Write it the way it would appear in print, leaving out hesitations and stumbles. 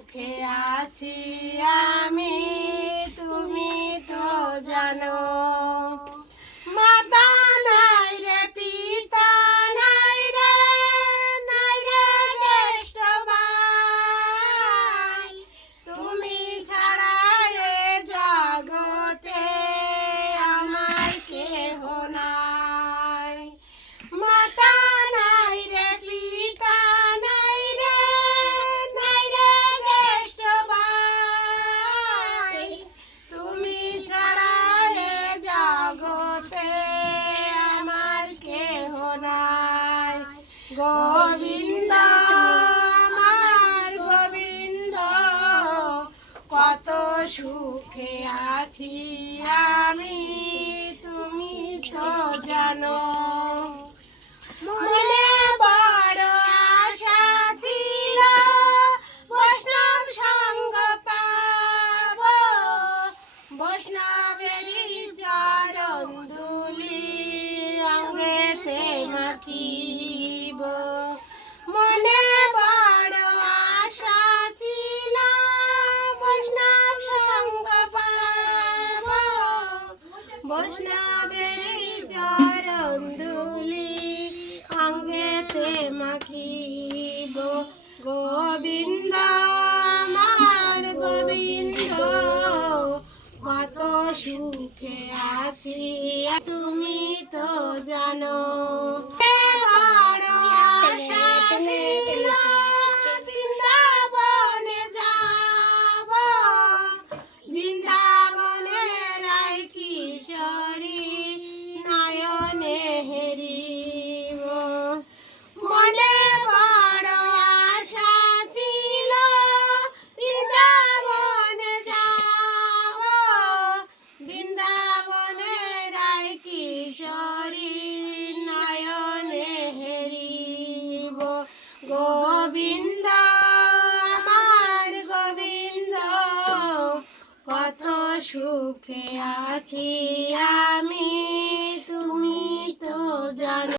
সুখে আছি আমি, তুমি তো জানো। মাতা নাই রে, পিতা নাই রে, নাই রে জ্যেষ্ঠ ভাই, তুমি ছাড়া এ জগতে আমার কেহ নাই। মাতা নাই রে, পিতা নাই রে, নাই রে জ্যেষ্ঠ ভাই, তুমি ছাড়া এ জগতে আমার কেহ নাই। গোবিন্দ আমার গোবিন্দ, কত সুখে আছি আমি, তুমি তো জানো। মনে বড় আশা ছিল বৈষ্ণব সঙ্গ পাব, বৈষ্ণবেরই চরণ ধুলি অঙ্গেতে মাখিব। মনে বড় আশা ছিল বৈষ্ণব সঙ্গ পাব, বৈষ্ণবেরই চরণ ধুলি অঙ্গেতে মাখিব। গোবিন্দ আমার গোবিন্দ, কত সুখে আছি তুমি তো জানো। বড় আশা ছিল বৃন্দাবনে যাব, বৃন্দাবনে রায় কিশোরী নয়নে হেরিব। মনে বড় আশা ছিল বৃন্দাবনে যাব, বৃন্দাবনে রায় কিশোরী নয়নে হেরিব। গোবিন্দ আমার গোবিন্দ, কত সুখে আছি আমি, তুমি তো জানো।